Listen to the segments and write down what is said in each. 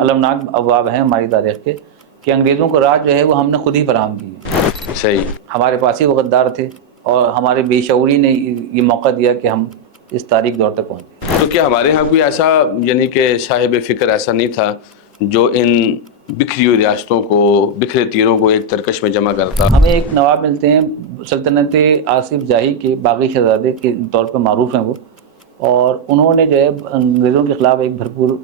المناک ابواب ہیں ہماری تاریخ کے کہ انگریزوں کو راج جو ہے وہ ہم نے خود ہی فراہم کی ہے۔ صحیح، ہمارے پاس ہی وہ غدار تھے اور ہمارے بے شعوری نے یہ موقع دیا کہ ہم اس تاریخ دور تک پہنچے۔ تو کیا ہمارے ہاں کوئی ایسا یعنی کہ صاحب فکر ایسا نہیں تھا جو ان بکھری ہوئی ریاستوں کو، بکھرے تیروں کو ایک ترکش میں جمع کرتا؟ ہمیں ایک نواب ملتے ہیں سلطنت آصف جاہی کے، باغی شہزادے کے طور پر معروف ہیں وہ، اور انہوں نے جو ہے انگریزوں کے خلاف ایک بھرپور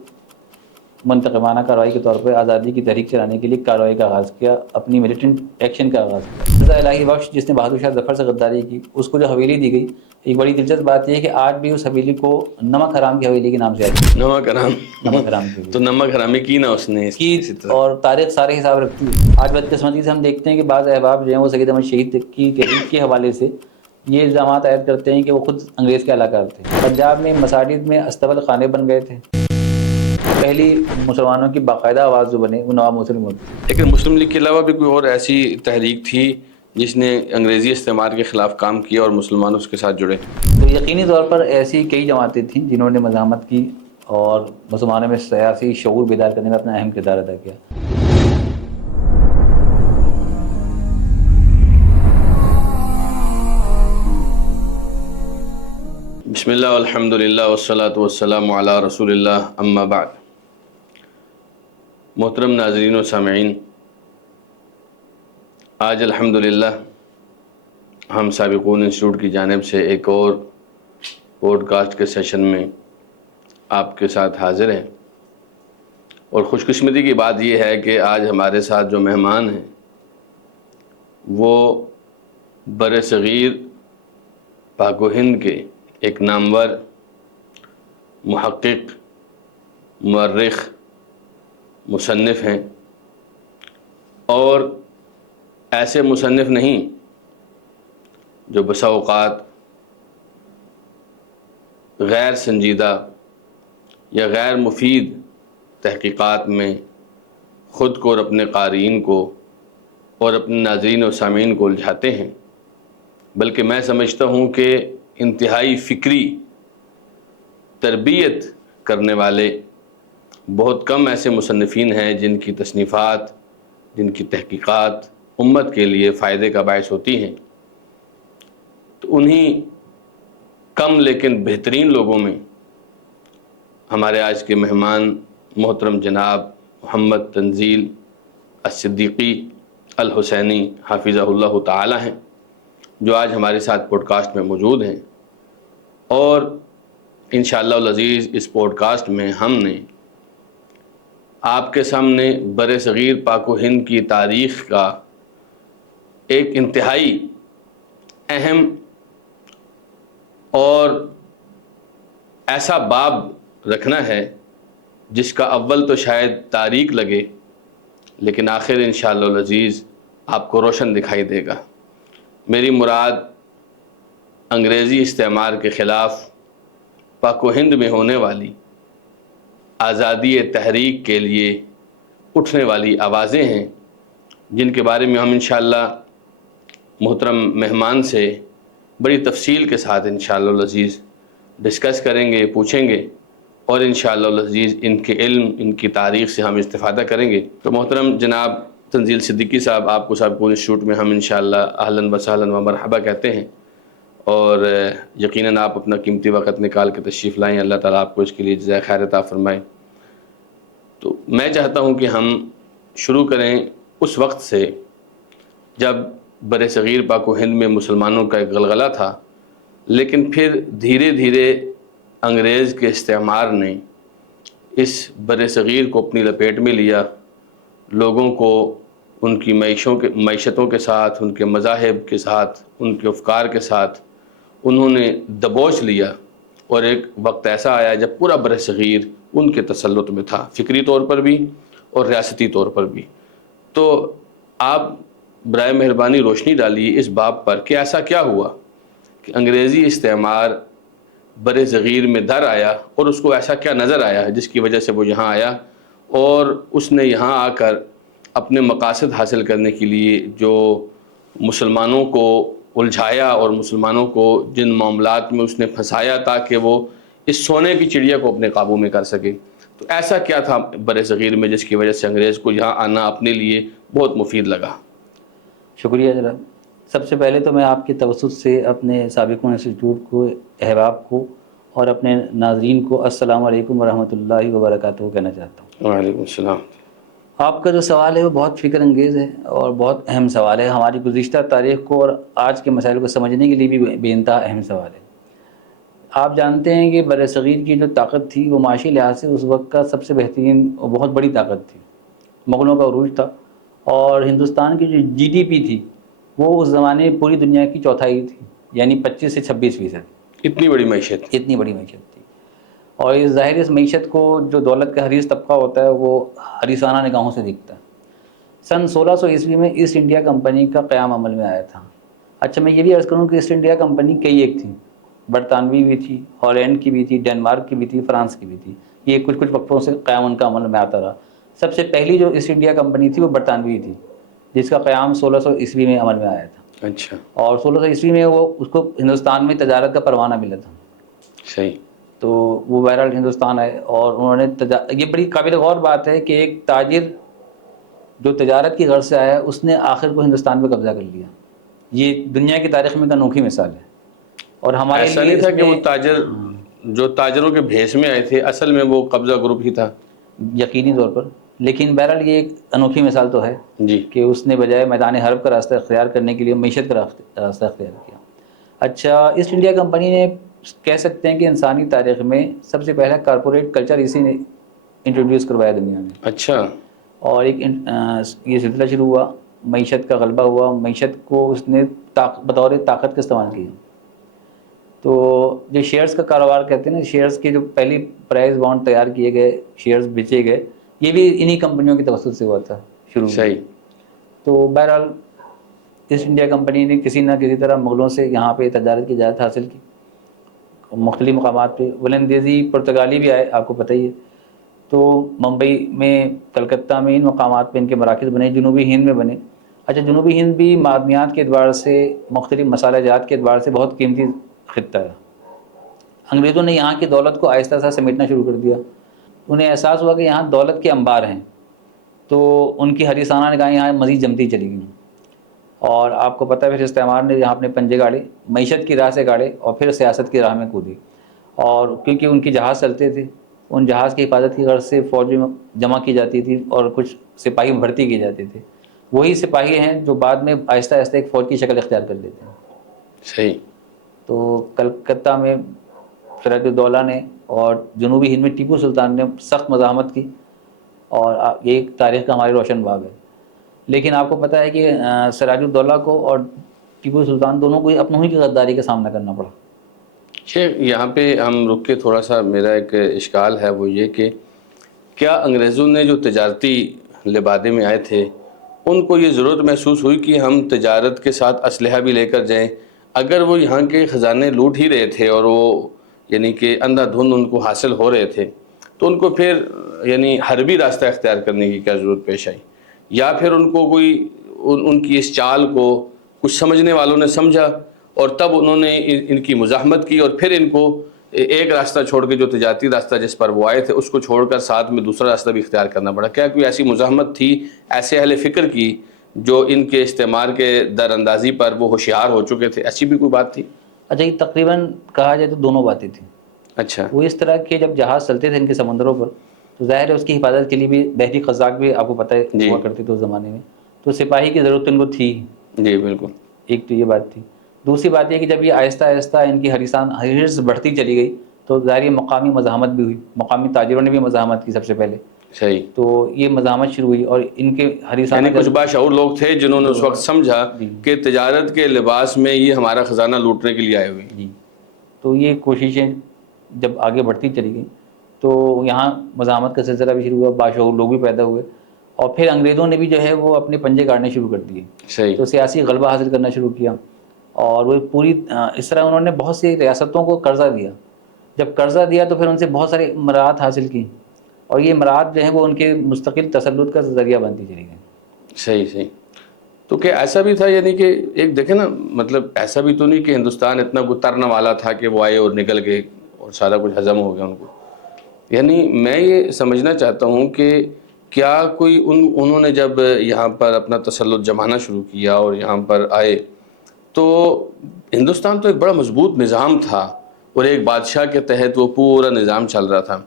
منتقمانہ کارروائی کے طور پر آزادی کی تحریک چلانے کے لیے کارروائی کا آغاز کیا، اپنی ملیٹنٹ ایکشن کا آغاز کیا۔ رضا الہی بخش جس نے بہادر شاہ ظفر سے غداری کی، اس کو جو حویلی دی گئی، ایک بڑی دلچسپ بات یہ ہے کہ آج بھی اس حویلی کو نمک حرام کی حویلی کے نام سے یاد ہے۔ نمک حرام، نمک حرام کی تو نمک حرامی کی نا اس نے کی، اسی طرح۔ اور تاریخ سارے حساب رکھتی ہے۔ آج بدقسمتی سے ہم دیکھتے ہیں کہ بعض احباب جو ہیں وہ سید احمد شہید کی تحریک کے حوالے سے یہ الزامات عائد کرتے ہیں کہ وہ خود انگریز کے علاقہ تھے۔ پنجاب میں مساجد میں استبل خانے بن گئے تھے۔ پہلی مسلمانوں کی باقاعدہ آواز جو بنے وہ نواب مسلم ہوتی تھی۔ لیکن مسلم لیگ کے علاوہ بھی کوئی اور ایسی تحریک تھی جس نے انگریزی استعمار کے خلاف کام کیا اور مسلمانوں اس کے ساتھ جڑے؟ تو یقینی طور پر ایسی کئی جماعتیں تھیں جنہوں نے مزاحمت کی اور مسلمانوں میں سیاسی شعور بیدار کرنے میں اپنا اہم کردار ادا کیا۔ بسم اللہ والحمد للہ والصلاة والسلام علی رسول اللہ، اما بعد۔ محترم ناظرین و سامعین، آج الحمدللہ ہم سابقون انسٹیٹیوٹ کی جانب سے ایک اور پوڈ کاسٹ کے سیشن میں آپ کے ساتھ حاضر ہیں، اور خوش قسمتی کی بات یہ ہے کہ آج ہمارے ساتھ جو مہمان ہیں وہ بر صغیر پاک و ہند کے ایک نامور محقق، مورخ، مصنف ہیں، اور ایسے مصنف نہیں جو بسا اوقات غیر سنجیدہ یا غیر مفید تحقیقات میں خود کو اور اپنے قارئین کو اور اپنے ناظرین و سامعین کو الجھاتے ہیں، بلکہ میں سمجھتا ہوں کہ انتہائی فکری تربیت کرنے والے بہت کم ایسے مصنفین ہیں جن کی تصنیفات، جن کی تحقیقات امت کے لیے فائدے کا باعث ہوتی ہیں۔ تو انہی کم لیکن بہترین لوگوں میں ہمارے آج کے مہمان محترم جناب محمد تنزیل الصدیقی الحسینی حفظہ اللہ تعالی ہیں، جو آج ہمارے ساتھ پوڈ کاسٹ میں موجود ہیں، اور انشاءاللہ العزیز اس پوڈ کاسٹ میں ہم نے آپ کے سامنے بر صغیر پاک و ہند کی تاریخ کا ایک انتہائی اہم اور ایسا باب رکھنا ہے جس کا اول تو شاید تاریک لگے، لیکن آخر انشاءاللہ العزیز آپ کو روشن دکھائی دے گا۔ میری مراد انگریزی استعمار کے خلاف پاک و ہند میں ہونے والی آزادی تحریک کے لیے اٹھنے والی آوازیں ہیں، جن کے بارے میں ہم انشاءاللہ محترم مہمان سے بڑی تفصیل کے ساتھ انشاءاللہ العزیز ڈسکس کریں گے، پوچھیں گے، اور انشاءاللہ العزیز ان کے علم، ان کی تاریخ سے ہم استفادہ کریں گے۔ تو محترم جناب تنزیل صدیقی صاحب، آپ کو سابقون انسٹیٹیوٹ میں ہم انشاءاللہ اہلاً و سہلاً و مرحبا کہتے ہیں، اور یقیناً آپ اپنا قیمتی وقت نکال کے تشریف لائیں، اللہ تعالیٰ آپ کو اس کے لیے جزائے خیر عطا فرمائے۔ تو میں چاہتا ہوں کہ ہم شروع کریں اس وقت سے جب بر صغیر پاک و ہند میں مسلمانوں کا ایک غلغلہ تھا، لیکن پھر دھیرے دھیرے انگریز کے استعمار نے اس بر صغیر کو اپنی لپیٹ میں لیا، لوگوں کو ان کی معیشتوں کے ساتھ، ان کے مذاہب کے ساتھ، ان کے افکار کے ساتھ انہوں نے دبوچ لیا، اور ایک وقت ایسا آیا جب پورا بر صغیر ان کے تسلط میں تھا، فکری طور پر بھی اور ریاستی طور پر بھی۔ تو آپ برائے مہربانی روشنی ڈالیے اس باب پر کہ ایسا کیا ہوا کہ انگریزی استعمار بر صغیر میں در آیا، اور اس کو ایسا کیا نظر آیا جس کی وجہ سے وہ یہاں آیا، اور اس نے یہاں آ کر اپنے مقاصد حاصل کرنے کے لیے جو مسلمانوں کو الجھایا اور مسلمانوں کو جن معاملات میں اس نے پھنسایا تاکہ وہ اس سونے کی چڑیا کو اپنے قابو میں کر سکے۔ تو ایسا کیا تھا بر صغیر میں جس کی وجہ سے انگریز کو یہاں آنا اپنے لیے بہت مفید لگا؟ شکریہ جناب. سب سے پہلے تو میں آپ کے توسط سے اپنے سابقون انسٹیٹیوٹ کو، احباب کو اور اپنے ناظرین کو السلام علیکم ورحمۃ اللہ وبرکاتہ کہنا چاہتا ہوں. وعلیکم السلام. آپ کا جو سوال ہے وہ بہت فکر انگیز ہے اور بہت اہم سوال ہے. ہماری گزشتہ تاریخ کو اور آج کے مسائل کو سمجھنے کے لیے بھی بے انتہا اہم سوال ہے. آپ جانتے ہیں کہ بر صغیر کی جو طاقت تھی وہ معاشی لحاظ سے اس وقت کا سب سے بہترین اور بہت بڑی طاقت تھی. مغلوں کا عروج تھا اور ہندوستان کی جو جی ڈی پی تھی وہ اس زمانے میں پوری دنیا کی چوتھائی تھی، یعنی 25 سے 26%. اتنی بڑی معیشت. اتنی بڑی معیشت تھی. اور اس ظاہر اس معیشت کو جو دولت کا حریص طبقہ ہوتا ہے وہ حریصانہ نگاہوں سے دیکھتا ہے. سن 1600 میں ایسٹ انڈیا کمپنی کا قیام عمل میں آیا تھا. اچھا، میں یہ بھی عرض کروں کہ ایسٹ انڈیا کمپنی کئی ایک تھی. برطانوی بھی تھی، ہالینڈ کی بھی تھی، ڈنمارک کی بھی تھی، فرانس کی بھی تھی. یہ کچھ وقتوں سے قیام ان کا عمل میں آتا رہا. سب سے پہلی جو ایسٹ انڈیا کمپنی تھی وہ برطانوی تھی، جس کا قیام 1600 میں عمل میں آیا تھا. اچھا. اور 1600 میں وہ اس کو ہندوستان میں تجارت کا پروانہ ملا تھا. صحیح. تو وہ بہرحال ہندوستان آئے اور انہوں نے یہ بڑی قابل غور بات ہے کہ ایک تاجر جو تجارت کی غرض سے آیا اس نے آخر کو ہندوستان پہ قبضہ کر لیا. یہ دنیا کی تاریخ میں ایک انوکھی مثال ہے. اور ہمارے ایسا لیے نہیں تھا اس کہ وہ میں تاجر جو تاجروں کے بھیس میں آئے تھے اصل میں وہ قبضہ گروپ ہی تھا؟ یقینی طور پر. لیکن بہرحال یہ ایک انوکھی مثال تو ہے جی. کہ اس نے بجائے میدان حرب کا راستہ اختیار کرنے کے لیے معیشت کا راستہ اختیار کیا. اچھا، ایسٹ انڈیا کمپنی نے کہہ سکتے ہیں کہ انسانی تاریخ میں سب سے پہلا کارپوریٹ کلچر اسی نے انٹروڈیوس کروایا دنیا میں. اچھا. اور ایک یہ سلسلہ شروع ہوا، معیشت کا غلبہ ہوا. معیشت کو اس نے بطور طاقت کا استعمال کیا. تو جو شیئرز کا کاروبار کہتے ہیں نا، شیئرز کے جو پہلی پرائز بانڈ تیار کیے گئے، شیئرز بیچے گئے، یہ بھی انہی کمپنیوں کی توسط سے ہوا تھا شروع میں. صحیح. تو بہرحال ایسٹ انڈیا کمپنی نے کسی نہ کسی طرح مغلوں سے یہاں پہ تجارت کی اجازت حاصل کی مختلف مقامات پہ. ولندیزی پرتگالی بھی آئے، آپ کو پتہ ہی ہے. تو ممبئی میں، کلکتہ میں، ان مقامات پہ ان کے مراکز بنے. جنوبی ہند میں بنے. اچھا، جنوبی ہند بھی معدنیات کے اعتبار سے، مختلف مسالہ جات کے اعتبار سے بہت قیمتی خطہ ہے. انگریزوں نے یہاں کی دولت کو آہستہ آہستہ سمیٹنا شروع کر دیا. انہیں احساس ہوا کہ یہاں دولت کے انبار ہیں، تو ان کی حریصانہ نگاہیں یہاں مزید جمتی چلی گئیں. اور آپ کو پتہ ہے پھر استعمار نے یہاں اپنے پنجے گاڑے، معیشت کی راہ سے گاڑے اور پھر سیاست کی راہ میں کودی. اور کیونکہ ان کی جہاز چلتے تھے، ان جہاز کی حفاظت کی غرض سے فوج جمع کی جاتی تھی اور کچھ سپاہی بھرتی کیے جاتے تھے. وہی سپاہی ہیں جو بعد میں آہستہ آہستہ ایک فوج کی شکل اختیار کر لیتے ہیں. صحیح. تو کلکتہ میں سراج الدولہ نے اور جنوبی ہند میں ٹیپو سلطان نے سخت مزاحمت کی، اور یہ ایک تاریخ کا ہمارے روشن باب ہے. لیکن آپ کو پتہ ہے کہ سراج الدولہ کو اور ٹیپو سلطان دونوں کو اپنوں ہی کی غداری کا سامنا کرنا پڑا. یہاں پہ ہم رک کے تھوڑا سا، میرا ایک اشکال ہے وہ یہ کہ کیا انگریزوں نے جو تجارتی لبادے میں آئے تھے ان کو یہ ضرورت محسوس ہوئی کہ ہم تجارت کے ساتھ اسلحہ بھی لے کر جائیں؟ اگر وہ یہاں کے خزانے لوٹ ہی رہے تھے اور وہ یعنی کہ اندھا دھند ان کو حاصل ہو رہے تھے، تو ان کو پھر یعنی حربی راستہ اختیار کرنے کی کیا ضرورت پیش آئی؟ یا پھر ان کو کوئی ان کی اس چال کو کچھ سمجھنے والوں نے سمجھا اور تب انہوں نے ان کی مزاحمت کی اور پھر ان کو ایک راستہ چھوڑ کے، جو تجارتی راستہ جس پر وہ آئے تھے، اس کو چھوڑ کر ساتھ میں دوسرا راستہ بھی اختیار کرنا پڑا؟ کیا کوئی ایسی مزاحمت تھی ایسے اہل فکر کی جو ان کے استعمار کے در اندازی پر وہ ہوشیار ہو چکے تھے؟ ایسی بھی کوئی بات تھی؟ اچھا، یہ تقریباً کہا جائے تو دونوں باتیں تھیں. اچھا. وہ اس طرح کے جب جہاز چلتے تھے ان کے سمندروں پر، تو ظاہر ہے اس کی حفاظت کے لیے بھی بحری قزاق بھی آپ کو پتہ ہے جی. ہوا کرتے تھے اس زمانے میں. تو سپاہی کی ضرورت ان کو تھی. جی بالکل. ایک تو یہ بات تھی. دوسری بات یہ کہ جب یہ آہستہ آہستہ ان کی حرص بڑھتی چلی گئی تو ظاہر مقامی مزاحمت بھی ہوئی. مقامی تاجروں نے بھی مزاحمت کی سب سے پہلے. صحیح. تو یہ مزاحمت شروع ہوئی اور ان کے حریصانہ یعنی کچھ باشعور لوگ تھے جنہوں نے اس وقت سمجھا جی کہ تجارت کے لباس میں یہ ہمارا خزانہ لوٹنے کے لیے آئے ہوئے ہیں. جی. تو یہ کوششیں جب آگے بڑھتی چلی گئیں تو یہاں مزاحمت کا سلسلہ بھی شروع ہوا، باشعور لوگ بھی پیدا ہوئے اور پھر انگریزوں نے بھی جو ہے وہ اپنے پنجے گاڑنے شروع کر دیے. صحیح. تو سیاسی غلبہ حاصل کرنا شروع کیا اور وہ پوری اس طرح انہوں نے بہت سی ریاستوں کو قرضہ دیا. جب قرضہ دیا تو پھر ان سے بہت سارے امارات حاصل کی اور یہ امارات جو ہیں وہ ان کے مستقل تسلط کا ذریعہ بنتی چلی گئی. صحیح. صحیح. تو کیا ایسا بھی تھا، یعنی کہ ایک دیکھیں نا، مطلب ایسا بھی تو نہیں کہ ہندوستان اتنا کوئی ترنے والا تھا کہ وہ آئے اور نکل گئے اور سارا کچھ ہضم ہو گیا ان کو. یعنی میں یہ سمجھنا چاہتا ہوں کہ کیا کوئی انہوں نے جب یہاں پر اپنا تسلط جمانا شروع کیا اور یہاں پر آئے تو ہندوستان تو ایک بڑا مضبوط نظام تھا اور ایک بادشاہ کے تحت وہ پورا نظام چل رہا تھا،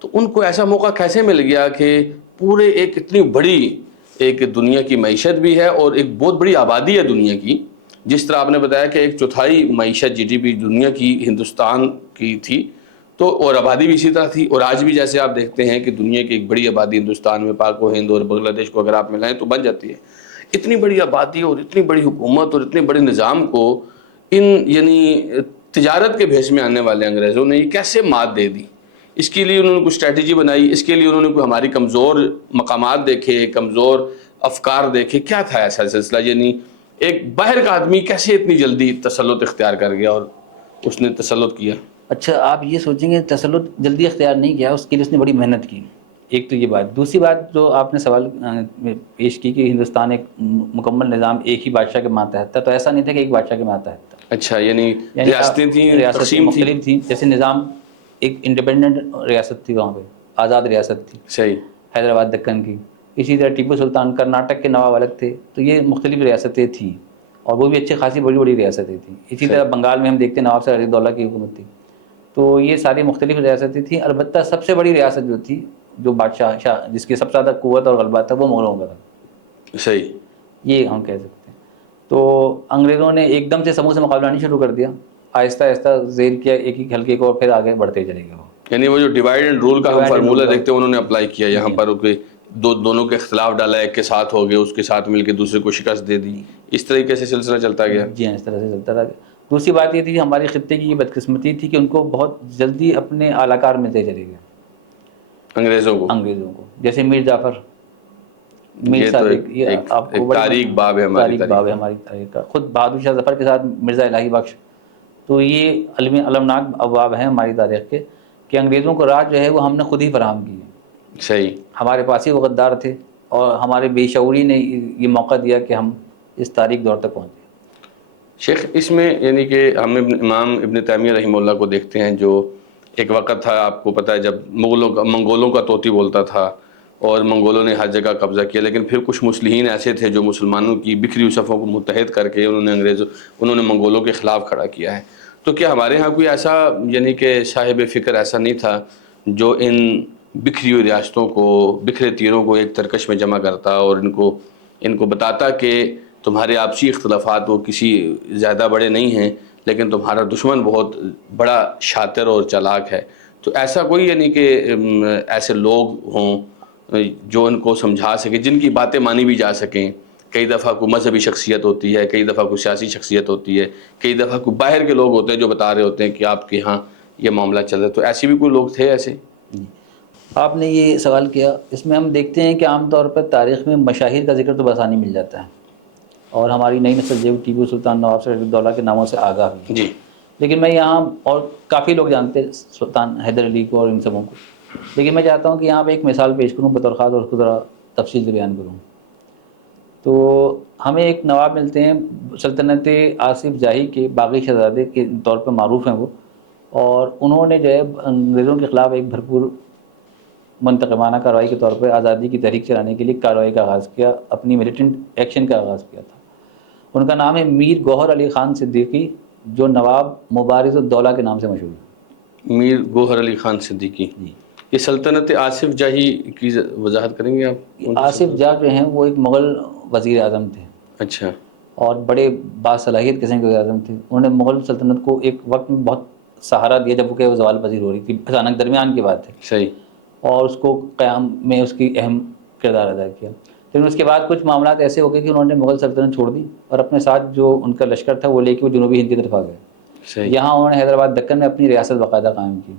تو ان کو ایسا موقع کیسے مل گیا کہ پورے ایک اتنی بڑی ایک دنیا کی معیشت بھی ہے اور ایک بہت بڑی آبادی ہے دنیا کی، جس طرح آپ نے بتایا کہ 1/4 معیشت GDP دنیا کی ہندوستان کی تھی، تو اور آبادی بھی اسی طرح تھی، اور آج بھی جیسے آپ دیکھتے ہیں کہ دنیا کی ایک بڑی آبادی ہندوستان میں، پاک و ہند اور بنگلہ دیش کو اگر آپ ملائیں تو بن جاتی ہے۔ اتنی بڑی آبادی اور اتنی بڑی حکومت اور اتنے بڑے نظام کو ان یعنی تجارت کے بھیس میں آنے والے انگریزوں نے یہ کیسے مات دے دی؟ اس کے لیے انہوں نے کوئی اسٹریٹجی بنائی؟ اس کے لیے انہوں نے کوئی ہماری کمزور مقامات دیکھے، کمزور افکار دیکھے؟ کیا تھا ایسا سلسلہ؟ یعنی ایک باہر کا آدمی کیسے اتنی جلدی تسلط اختیار کر گیا اور اس نے تسلط کیا؟ اچھا، آپ یہ سوچیں گے تسلط جلدی اختیار نہیں کیا، اس کے لیے اس نے بڑی محنت کی، ایک تو یہ بات۔ دوسری بات جو آپ نے سوال پیش کی کہ ہندوستان ایک مکمل نظام ایک ہی بادشاہ کے ماتحت تھا، تو ایسا نہیں تھا کہ ایک بادشاہ کے ماتحت تھا، اچھا، یعنی یعنی ریاستیں تھیں، ریاستیں تقسیم تھی۔ مختلف تھیں۔ جیسے نظام ایک انڈیپینڈنٹ ریاست تھی، وہاں پہ آزاد ریاست تھی صحیح، حیدرآباد دکن کی۔ اسی طرح ٹیپو سلطان کرناٹک کے نواب الگ تھے، تو یہ مختلف ریاستیں تھیں اور وہ بھی اچھی خاصی بڑی بڑی ریاستیں تھیں۔ اسی طرح بنگال میں ہم دیکھتے ہیں نواب سر علی دولہ کی حکومت تھی، تو یہ ساری مختلف ریاستیں تھیں۔ البتہ سب سے بڑی ریاست جو تھی، جو بادشاہ جس کی سب سے زیادہ قوت اور غلبہ تھا، وہ مغلوں کا تھا، صحیح، یہ ہم کہہ سکتے ہیں۔ تو انگریزوں نے ایک دم سے سموہ سے مقابلہ نہیں شروع کر دیا، آہستہ آہستہ زیر کیا ایک ایک حلقے کو، اور پھر آگے بڑھتے چلے گئے وہ۔ یعنی وہ جو ڈیوائڈ اینڈ رول کا ہم ڈیوائڈ اینڈ فارمولہ رول کا، دیکھتے ہیں انہوں نے اپلائی کیا یہاں جی پر، کہ دونوں کے اختلاف ڈالا، ایک کے ساتھ ہو گئے، اس کے ساتھ مل کے دوسرے کو شکست دے دی، اس طریقے سے سلسلہ چلتا گیا۔ جی ہاں، اس طرح سے چلتا رہا۔ دوسری بات یہ تھی کہ ہماری خطے کی یہ بدقسمتی تھی کہ ان کو بہت جلدی اپنے اعلی کار ملتے چلے گئے انگریزوں کو، جیسے میر جعفر، میر یہ تو صادق، یہ آپ کو ایک تاریخ باب ہے ہماری تاریخ باب ہے ہماری تاریخ کا۔ خود بہادر شاہ ظفر کے ساتھ مرزا الہی بخش، تو یہ المناک ابواب ہیں ہماری تاریخ کے کہ انگریزوں کو راہ جو ہے وہ ہم نے خود ہی فراہم کی ہے۔ صحیح، ہمارے پاس ہی وہ غدار تھے اور ہمارے بے شعوری نے یہ موقع دیا کہ ہم اس تاریخ دور تک پہنچے۔ شیخ اس میں یعنی کہ ہم امام ابن تیمیہ رحمہ اللہ کو دیکھتے ہیں، جو ایک وقت تھا آپ کو پتہ ہے جب منگولوں کا طوطی بولتا تھا اور منگولوں نے ہر جگہ قبضہ کیا، لیکن پھر کچھ مصلحین ایسے تھے جو مسلمانوں کی بکھری ہوئی صفوں کو متحد کر کے انہوں نے منگولوں کے خلاف کھڑا کیا ہے۔ تو کیا ہمارے ہاں کوئی ایسا یعنی کہ صاحب فکر ایسا نہیں تھا جو ان بکھری ہوئی ریاستوں کو، بکھرے تیروں کو ایک ترکش میں جمع کرتا اور ان کو بتاتا کہ تمہارے آپسی اختلافات وہ کسی زیادہ بڑے نہیں ہیں، لیکن تمہارا دشمن بہت بڑا شاطر اور چالاک ہے؟ تو ایسا کوئی یعنی کہ ایسے لوگ ہوں جو ان کو سمجھا سکیں، جن کی باتیں مانی بھی جا سکیں؟ کئی دفعہ کوئی مذہبی شخصیت ہوتی ہے، کئی دفعہ کوئی سیاسی شخصیت ہوتی ہے، کئی دفعہ کوئی باہر کے لوگ ہوتے ہیں جو بتا رہے ہوتے ہیں کہ آپ کے ہاں یہ معاملہ چل رہا ہے، تو ایسے بھی کوئی لوگ تھے ایسے؟ آپ نے یہ سوال کیا، اس میں ہم دیکھتے ہیں کہ عام طور پر تاریخ میں مشاہیر کا ذکر تو بآسانی مل جاتا ہے، اور ہماری نئی نسل جو ٹیپو سلطان، نواب سر الدولہ کے ناموں سے آگاہ ہوئی، جی، لیکن میں یہاں، اور کافی لوگ جانتے ہیں سلطان حیدر علی کو اور ان سبوں کو، لیکن میں چاہتا ہوں کہ یہاں پہ ایک مثال پیش کروں بطور خاص، اور اس کو ذرا تفصیل سے بیان کروں۔ تو ہمیں ایک نواب ملتے ہیں سلطنت آصف جاہی کے باغی شہزادے کے طور پہ معروف ہیں وہ، اور انہوں نے جو ہے انگریزوں کے خلاف ایک بھرپور منتقمانہ کارروائی کے طور پہ آزادی کی تحریک چلانے کے لیے کارروائی کا آغاز کیا، اپنی ملیٹنٹ ایکشن کا آغاز کیا تھا۔ ان کا نام ہے میر گوہر علی خان صدیقی، جو نواب مبارز الدولہ کے نام سے مشہور ہے۔ میر گوہر علی خان صدیقی، جی، یہ سلطنت آصف جاہی کی وضاحت کریں گے آپ؟ آصف جاہ جو ہیں وہ ایک مغل وزیر اعظم تھے، اچھا، اور بڑے باصلاحیت قسم کے وزیر اعظم تھے۔ انہوں نے مغل سلطنت کو ایک وقت میں بہت سہارا دیا جب وہ کہ وہ زوال پذیر ہو رہی تھی، اچانک درمیان کی بات ہے، صحیح، اور اس کو قیام میں اس کی اہم کردار ادا کیا۔ لیکن اس کے بعد کچھ معاملات ایسے ہو گئے کہ انہوں نے مغل سلطنت چھوڑ دی، اور اپنے ساتھ جو ان کا لشکر تھا وہ لے کے وہ جنوبی ہند کی طرف آ گئے۔ صحیح، یہاں انہوں نے حیدرآباد دکن میں اپنی ریاست باقاعدہ قائم کی۔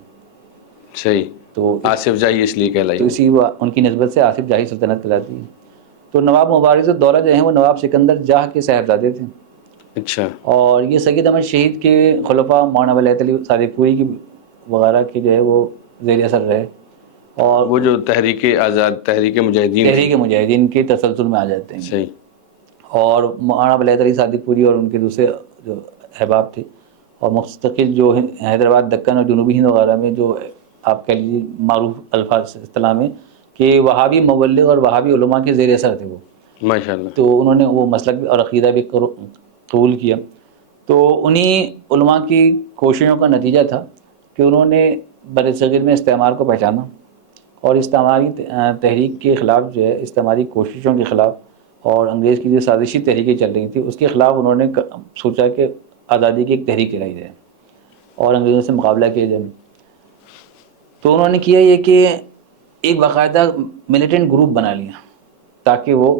صحیح، تو آصف جاہی اس لیے کہلائی۔ تو اسی ان کی نسبت سے آصف جاہی سلطنت کہلاتی ہے۔ تو نواب مبارز الدولہ جو ہیں وہ نواب سکندر جاہ کے صاحبزادے تھے، اچھا، اور یہ سید احمد شہید کے خلفاء مولانا ولیعت علی صادق پوری کی وغیرہ کے جو ہے وہ زیر اثر رہے، اور وہ جو تحریک آزاد، تحریک مجاہدین تھی۔ تحریک مجاہدین کے تسلسل میں آ جاتے ہیں۔ صحیح، اور مولانا ولیعت علی صادق پوری اور ان کے دوسرے جو احباب تھے، اور مستقل جو حیدرآباد دکن اور جنوبی ہند وغیرہ میں جو آپ کہہ لیجیے معروف الفاظ اصطلاح میں کہ وہابی مبلغ اور وہابی علماء کے زیر اثر تھے وہ. ماشاء اللہ. تو انہوں نے وہ مسلک اور عقیدہ بھی قبول کیا. تو انہی علماء کی کوششوں کا نتیجہ تھا کہ انہوں نے بر صغیر میں استعمار کو پہچانا اور استعماری تحریک کے خلاف جو ہے، استعماری کوششوں کے خلاف اور انگریز کی جو سازشی تحریکیں چل رہی تھیں اس کے خلاف انہوں نے سوچا کہ آزادی کی ایک تحریک چلائی جائے اور انگریزوں سے مقابلہ کیا جائے. تو انہوں نے کیا یہ کہ ایک باقاعدہ ملیٹنٹ گروپ بنا لیا تاکہ وہ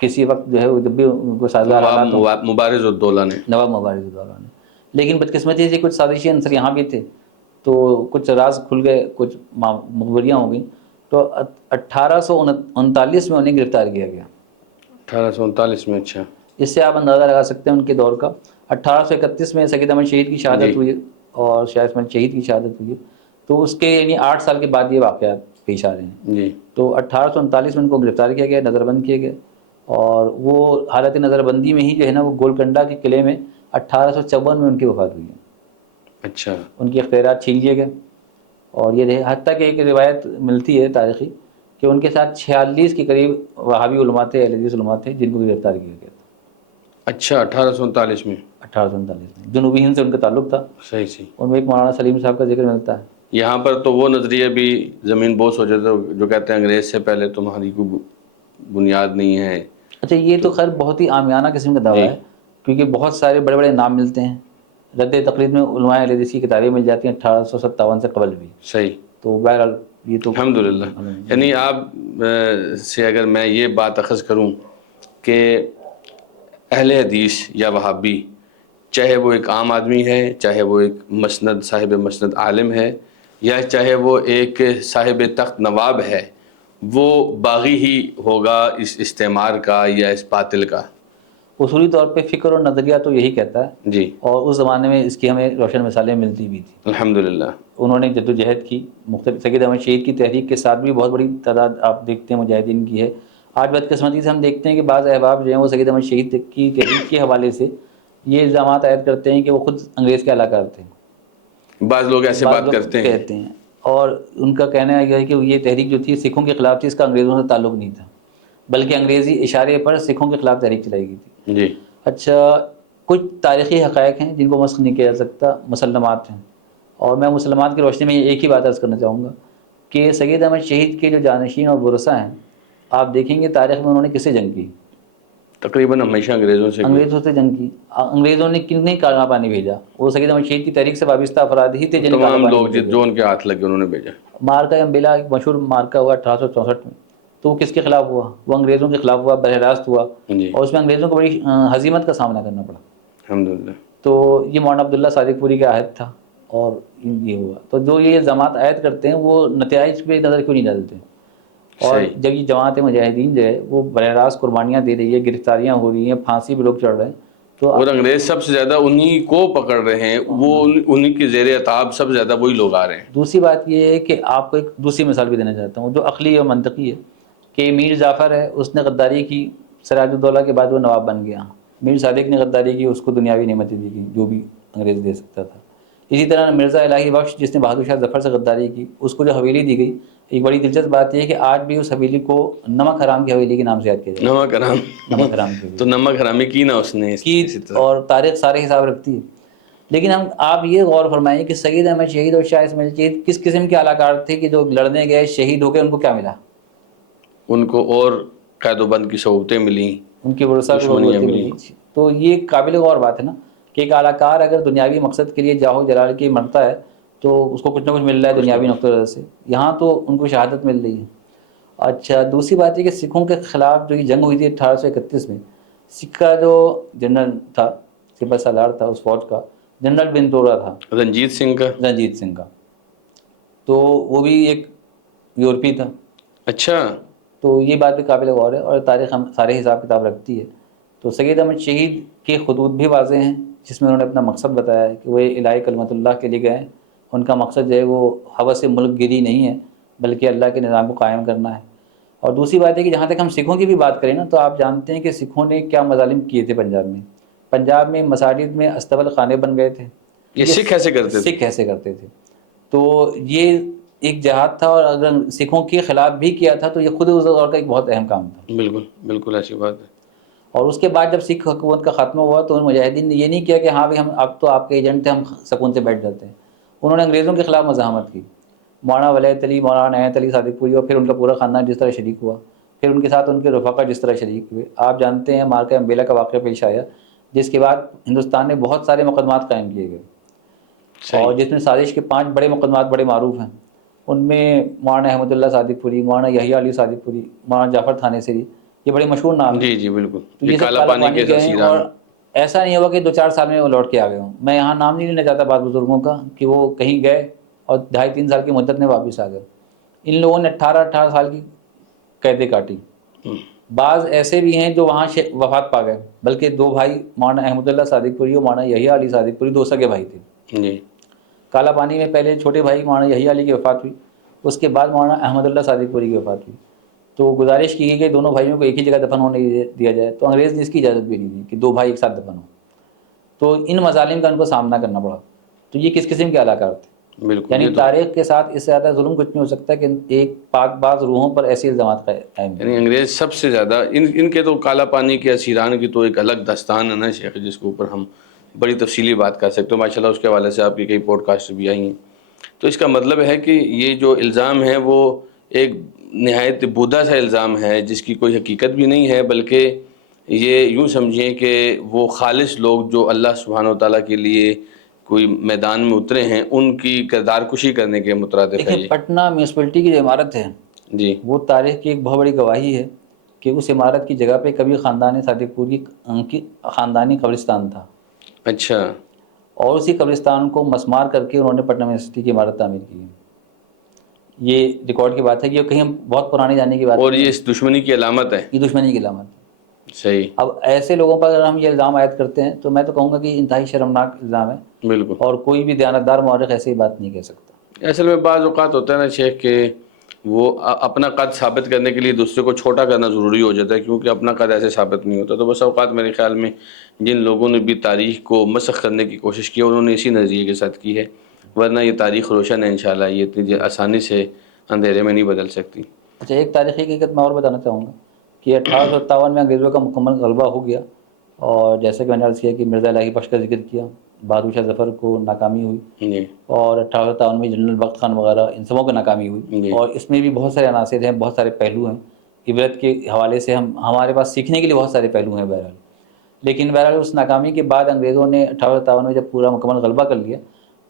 کسی وقت جو ہے وہ جب بھی ان کو سازگار حالات ہوں. مبارز الدولہ نے، نواب مبارز الدولہ نے. لیکن بدقسمتی سے کچھ سازشی عنصر یہاں بھی تھے تو کچھ راز کھل گئے، کچھ مخبریاں ہو گئیں. تو 1839 میں انہیں گرفتار کیا گیا. 1839 میں. اچھا. اس سے آپ اندازہ لگا سکتے ہیں ان کے دور کا. 1831 میں سید احمد شہید کی شہادت ہوئی اور شاہ اسماعیل شہید کی شہادت ہوئی. تو اس کے یعنی 8 سال کے بعد یہ واقعات پیش آ رہے ہیں. جی. تو 1839 میں ان کو گرفتار کیا گیا، نظر بند کیا گیا اور وہ حالت نظر بندی میں ہی جو ہے نا وہ گولکنڈہ کے قلعے میں 1854 میں ان کی وفات ہوئی ہے. اچھا. ان کے اختیارات چھین لیے گئے اور یہ رہے. حتیٰ کہ ایک روایت ملتی ہے تاریخی کہ ان کے ساتھ 46 کے قریب وہابی علماء تھے، اہل حدیث علماء تھے جن کو گرفتار کیا گیا تھا. اچھا. 1839 میں. 1839 میں جنوبی ہند سے ان کا تعلق تھا. صحیح. ان میں ایک مولانا سلیم صاحب کا ذکر ملتا ہے. یہاں پر تو وہ نظریہ بھی زمین بوس ہو جاتا ہے جو کہتے ہیں انگریز سے پہلے تمہاری کوئی بنیاد نہیں ہے. اچھا یہ تو خیر بہت ہی عامیانہ قسم کا دعویٰ ہے کیونکہ بہت سارے بڑے بڑے نام ملتے ہیں. رد تقلید میں علماء اہل حدیث کی کتابیں مل جاتی ہیں 1857 سے قبل بھی. صحیح. تو بہرحال یہ تو الحمدللہ. یعنی آپ سے اگر میں یہ بات اخذ کروں کہ اہل حدیث یا وہابی چاہے وہ ایک عام آدمی ہے، چاہے وہ ایک مسند صاحب مسند عالم ہے، یا چاہے وہ ایک صاحب تخت نواب ہے، وہ باغی ہی ہوگا اس استعمار کا یا اس باطل کا. اصولی طور پہ فکر اور نظریہ تو یہی کہتا ہے. جی. اور اس زمانے میں اس کی ہمیں روشن مثالیں ملتی بھی تھیں. الحمدللہ. انہوں نے جدوجہد کی مختلف. سید احمد شہید کی تحریک کے ساتھ بھی بہت بڑی تعداد آپ دیکھتے ہیں مجاہدین کی ہے. آج بدقسمتی سے ہم دیکھتے ہیں کہ بعض احباب جو ہیں وہ سید احمد شہید کی تحریک کے حوالے سے یہ الزامات عائد کرتے ہیں کہ وہ خود انگریز کے علاقہ تھے. بعض لوگ ایسے بات کرتے ہیں اور ان کا کہنا یہ ہے کہ یہ تحریک جو تھی سکھوں کے خلاف تھی، اس کا انگریزوں سے تعلق نہیں تھا بلکہ انگریزی اشارے پر سکھوں کے خلاف تحریک چلائی گئی تھی. جی. اچھا کچھ تاریخی حقائق ہیں جن کو مسخ نہیں کیا جا سکتا، مسلمات ہیں، اور میں مسلمات کی روشنی میں ایک ہی بات عرض کرنا چاہوں گا کہ سید احمد شہید کے جو جانشین اور ورثاء ہیں آپ دیکھیں گے تاریخ میں انہوں نے کس سے جنگ کی؟ تقریباً ہمیشہ انگریزوں سے جنگ کی. انگریزوں نے کتنے کالا پانی بھیجا؟ وہ سید احمد شہید کی تحریک سے وابستہ افراد ہی تھے جنہیں تمام لوگ جو ان کے ہاتھ لگے انہوں نے بھیجا. مارکا امبیلا ایک مشہور مارکا ہوا 1864 میں. تو وہ کس کے خلاف ہوا؟ وہ انگریزوں کے خلاف ہوا، براہ راست ہوا. جی. اور اس میں انگریزوں کو بڑی ہزیمت کا سامنا کرنا پڑا. الحمدللہ. تو یہ مولانا عبداللہ صادق پوری کا عہد تھا اور یہ ہوا. تو جو یہ الزامات عائد کرتے ہیں وہ نتائج پہ نظر کیوں نہیں ڈالتے؟ اور جب یہ جماعت مجاہدین جو ہے وہ براہ راست قربانیاں دے رہی ہے، گرفتاریاں ہو رہی ہیں، پھانسی پہ لوگ چڑھ رہے ہیں، تو اور انگریز سب سے زیادہ انہی کو پکڑ رہے ہیں، وہ انہی کے زیر عتاب سب سے زیادہ وہی لوگ آ رہے ہیں. دوسری بات یہ ہے کہ آپ کو ایک دوسری مثال بھی دینا چاہتا ہوں جو عقلی اور منطقی ہے کہ میر جعفر ہے، اس نے غداری کی، سراج الدولہ کے بعد وہ نواب بن گیا. میر صادق نے غداری کی، اس کو دنیاوی نعمتیں دی گئی جو بھی انگریز دے سکتا تھا. اسی طرح مرزا الہی بخش جس نے بہادر شاہ ظفر سے غداری کی، اس کو جو حویلی دی گئی، ایک بڑی دلچسپ بات یہ ہے کہ آج بھی اس حویلی کو نمک حرام کی حویلی کے نام سے یاد کیا جاتا ہے. نمک حرام تو نمک حرامی کی نا اس نے کی، اور تاریخ سارے حساب رکھتی ہے. لیکن آپ یہ غور فرمائیں کہ سید احمد شہید اور شاہ اسماعیل شہید کس قسم کے علاقار تھے کہ جو لڑنے گئے شہید ہو کے ان کو کیا ملا؟ ان کو اور قید و بند کی صحبتیں ملیں، ان کی ورثہ کو ملی. تو یہ قابل غور بات ہے نا کہ ایک علاقار اگر دنیاوی مقصد کے لیے جاہو جلال کی مرتا ہے تو اس کو کچھ نہ کچھ مل رہا ہے دنیاوی نقطہ نظر سے. یہاں تو ان کو شہادت مل رہی ہے. اچھا دوسری بات یہ کہ سکھوں کے خلاف جو یہ جنگ ہوئی تھی 1831 میں، سکھ کا جو جنرل تھا، سپہ سالار تھا اس فوج کا، جنرل بنتورا تھا، رنجیت سنگھ کا. تو وہ بھی ایک یورپی تھا. اچھا. تو یہ بات بھی قابل غور ہے اور تاریخ ہم سارے حساب کتاب رکھتی ہے. تو سید احمد شہید کے خطوط بھی واضح ہیں جس میں انہوں نے اپنا مقصد بتایا ہے کہ وہ الہی کلمت اللہ کے لیے گئے. ان کا مقصد جو ہے وہ ہوس ملک گیری نہیں ہے بلکہ اللہ کے نظام کو قائم کرنا ہے. اور دوسری بات ہے کہ جہاں تک ہم سکھوں کی بھی بات کریں نا تو آپ جانتے ہیں کہ سکھوں نے کیا مظالم کیے تھے پنجاب میں مساجد میں استبل خانے بن گئے تھے. یہ سکھ ایسے کرتے تھے. تو یہ ایک جہاد تھا، اور اگر سکھوں کے خلاف بھی کیا تھا تو یہ خود اس دور کا ایک بہت اہم کام تھا. بالکل بالکل ایسی بات ہے. اور اس کے بعد جب سکھ حکومت کا خاتمہ ہوا تو ان مجاہدین نے یہ نہیں کیا کہ ہاں بھائی ہم اب تو آپ کے ایجنٹ تھے، ہم سکون سے بیٹھ جاتے ہیں. انہوں نے انگریزوں کے خلاف مزاحمت کی. مولانا ولایت علی، مولانا عنایت علی صادق پوری اور پھر ان کا پورا خاندان جس طرح شریک ہوا، پھر ان کے ساتھ ان کے رفقا جس طرح شریک ہوئے. آپ جانتے ہیں مارکہ امبیلا کا واقعہ پیش آیا، جس کے بعد ہندوستان میں بہت سارے مقدمات قائم کیے گئے، صحیح. اور جس میں سازش کے 5 بڑے مقدمات بڑے معروف ہیں. ان میں مولانا احمد اللہ صادق پوری، مولانا یحییٰ علی صادق پوری، مولانا جعفر تھانیسری، یہ بڑے مشہور نام ہیں. جی جی بالکل. تو یہ یہ سب کالا کالا پانی پانی کے گئے ہیں، اور اسیران. ایسا نہیں ہوا کہ 2-4 سال میں وہ لوٹ کے آ گئے ہوں. میں یہاں نام نہیں لینا چاہتا بعض بزرگوں کا کہ وہ کہیں گئے اور 2.5-3 سال کی مدت میں واپس آ گئے. ان لوگوں نے 18 سال کی قیدیں کاٹی. بعض ایسے بھی ہیں جو وہاں وفات پا گئے، بلکہ 2 بھائی مولانا احمد اللہ صادق پوری اور مولانا یحییٰ علی صادق پوری 2 سگے بھائی تھے. جی. کالا پانی میں پہلے چھوٹے بھائی مولانا یحییٰ علی کی وفات ہوئی، اس کے بعد مولانا احمد اللہ صادق پوری کی وفات ہوئی. تو گزارش کی گئی کہ دونوں بھائیوں کو ایک ہی جگہ دفن ہونے دیا جائے، تو انگریز نے اس کی اجازت بھی نہیں دی کہ 2 بھائی ایک ساتھ دفن ہوں. تو ان مظالم کا ان کو سامنا کرنا پڑا. تو یہ کس قسم کے اداکار تھے؟ بالکل. یعنی یہ تو تاریخ کے ساتھ اس سے زیادہ ظلم کچھ نہیں ہو سکتا کہ ایک پاک باز روحوں پر ایسی الزامات قائم یعنی کیے. انگریز سب سے زیادہ ان کے تو کالا پانی کے اسیران کی تو ایک الگ داستان ہے نا شیخ، جس کے اوپر ہم بڑی تفصیلی بات کر سکتے ہو. ماشاء اللہ اس کے حوالے سے آپ کی کئی پوڈ کاسٹ بھی آئی ہیں. تو اس کا مطلب ہے کہ یہ جو الزام ہے وہ ایک نہایت بودھا سا الزام ہے، جس کی کوئی حقیقت بھی نہیں ہے، بلکہ یہ یوں سمجھیں کہ وہ خالص لوگ جو اللہ سبحانہ و تعالیٰ کے لیے کوئی میدان میں اترے ہیں ان کی کردار کشی کرنے کے مترادف ہے دیکھیں، یہ. پٹنہ میونسپلٹی کی جو عمارت ہے جی. وہ تاریخ کی ایک بہت بڑی گواہی ہے کہ اس عمارت کی جگہ پہ کبھی خاندان صادق پوری کی خاندانی قبرستان تھا. اچھا. اور اسی قبرستان کو مسمار کر کے انہوں نے پٹنہ یونیورسٹی کی عمارت تعمیر کی ہے. یہ ریکارڈ کی بات ہے، یہ کہیں بہت پرانے جانے کی بات اور نہیں یہ ہے. اس دشمنی کی علامت ہے. یہ دشمنی کی علامت ہے. صحیح. اب ایسے لوگوں پر اگر ہم یہ الزام عائد کرتے ہیں تو میں تو کہوں گا کہ انتہائی شرمناک الزام ہے، بالکل. اور کوئی بھی دیانتدار مورخ ایسی بات نہیں کہہ سکتا. اصل میں بعض اوقات ہوتا ہے نا شیخ کہ وہ اپنا قد ثابت کرنے کے لیے دوسرے کو چھوٹا کرنا ضروری ہو جاتا ہے، کیونکہ اپنا قد ایسے ثابت نہیں ہوتا. تو بس اوقات میرے خیال میں جن لوگوں نے بھی تاریخ کو مسخ کرنے کی کوشش کی انہوں نے اسی نظریے کے ساتھ کی ہے، ورنہ یہ تاریخ روشن ہے انشاءاللہ، یہ اتنی آسانی سے اندھیرے میں نہیں بدل سکتی. اچھا، ایک تاریخی حقیقت میں اور بتانا چاہوں گا کہ 1857 میں انگریزوں کا مکمل غلبہ ہو گیا، اور جیسے کہ میں نے عرض کیا کہ مرزا الہی بخش کا ذکر کیا، بہادر شاہ ظفر کو ناکامی ہوئی، جی. اور 1857 میں جنرل بخت خان وغیرہ ان سبوں کو ناکامی ہوئی. جی. اور اس میں بھی بہت سارے عناصر ہیں، بہت سارے پہلو ہیں. عبرت کے حوالے سے ہمارے پاس سیکھنے کے لیے بہت سارے پہلو ہیں بہرحال. لیکن بہرحال اس ناکامی کے بعد انگریزوں نے 1857 میں جب پورا مکمل غلبہ کر لیا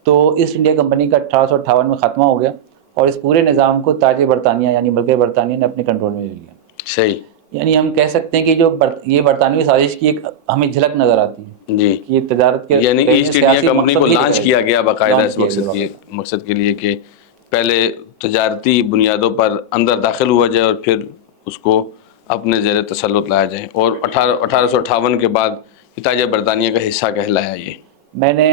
تو ایسٹ انڈیا کمپنی کا 1858 میں خاتمہ ہو گیا، اور اس پورے نظام کو تاج برطانیہ یعنی ملکہ برطانیہ نے اپنے کنٹرول میں لے لیا. صحیح. یعنی ہم کہہ سکتے ہیں کہ جو یہ برطانوی سازش کی ایک ہمیں جھلک نظر آتی ہے جی. کہ یہ تجارت کے یعنی ایسٹ انڈیا کمپنی کو لانچ کیا گیا باقاعدہ اس مقصد کے لیے کہ پہلے تجارتی بنیادوں پر اندر داخل ہوا جائے اور پھر اس کو اپنے زیر تسلط لایا جائے، اور 1858 کے بعد تاج برطانیہ کا حصہ کہلایا یہ. میں نے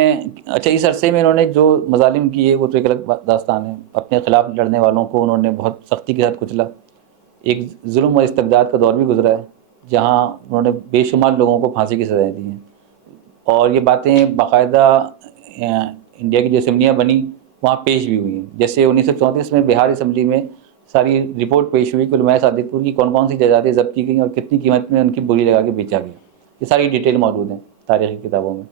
اچھا اس عرصے میں انہوں نے جو مظالم کیے وہ تو ایک الگ داستان ہے. اپنے خلاف لڑنے والوں کو انہوں نے بہت سختی کے ساتھ کچلا. ایک ظلم و استبداد کا دور بھی گزرا ہے جہاں انہوں نے بے شمار لوگوں کو پھانسی کی سزائیں دی ہیں، اور یہ باتیں باقاعدہ انڈیا کی جو اسمبلیاں بنی وہاں پیش بھی ہوئی ہیں. جیسے 1934 میں بہار اسمبلی میں ساری رپورٹ پیش ہوئی کہ علماء صادق پور کی کون کون سی جائیدادیں ضبط کی گئیں اور کتنی قیمت میں ان کی بولی لگا کے بیچا گیا. یہ ساری ڈیٹیل موجود ہیں تاریخی کتابوں میں.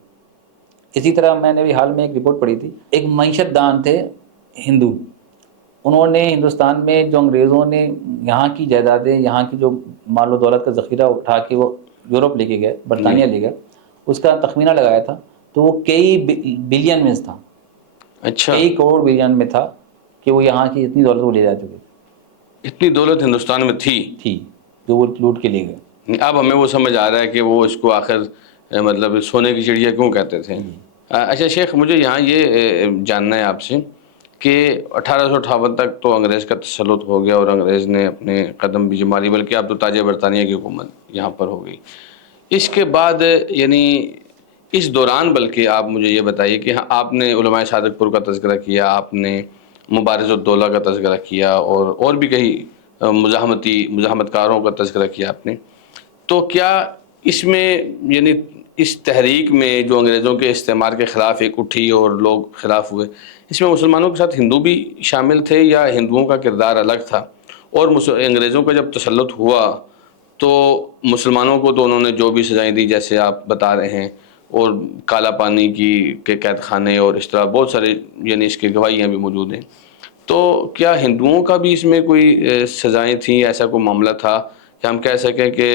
اسی طرح میں نے بھی حال میں ایک رپورٹ پڑھی تھی، ایک معیشت دان تھے ہندو، انہوں نے ہندوستان میں جو انگریزوں نے یہاں کی جائیدادیں، یہاں کی جو مال و دولت کا ذخیرہ اٹھا کے وہ یورپ لے کے گئے، برطانیہ لے گئے، اس کا تخمینہ لگایا تھا تو وہ کئی بلین میں تھا. اچھا. کئی کروڑ بلین میں تھا کہ وہ یہاں کی اتنی دولت وہ لے جا چکے. اتنی دولت ہندوستان میں تھی جو وہ لوٹ کے لے گئے. اب ہمیں وہ سمجھ آ رہا ہے کہ وہ اس کو آخر مطلب سونے کی چڑیا کیوں کہتے تھے. اچھا شیخ، مجھے یہاں یہ جاننا ہے آپ سے کہ 1858 تک تو انگریز کا تسلط ہو گیا اور انگریز نے اپنے قدم بھی جما لی، بلکہ اب تو تاج برطانیہ کی حکومت یہاں پر ہو گئی. اس کے بعد یعنی اس دوران بلکہ آپ مجھے یہ بتائیے کہ آپ نے علماء صادق پور کا تذکرہ کیا، آپ نے مبارز الدولہ کا تذکرہ کیا، اور بھی کئی مزاحمت کاروں کا تذکرہ کیا آپ نے، تو کیا اس میں یعنی اس تحریک میں جو انگریزوں کے استعمار کے خلاف ایک اٹھی اور لوگ خلاف ہوئے، اس میں مسلمانوں کے ساتھ ہندو بھی شامل تھے یا ہندوؤں کا کردار الگ تھا؟ اور انگریزوں کا جب تسلط ہوا تو مسلمانوں کو تو انہوں نے جو بھی سزائیں دی جیسے آپ بتا رہے ہیں، اور کالا پانی کے قید خانے اور اس طرح بہت سارے یعنی اس کی گواہیاں بھی موجود ہیں، تو کیا ہندوؤں کا بھی اس میں کوئی سزائیں تھیں، ایسا کوئی معاملہ تھا کہ ہم کہہ سکیں کہ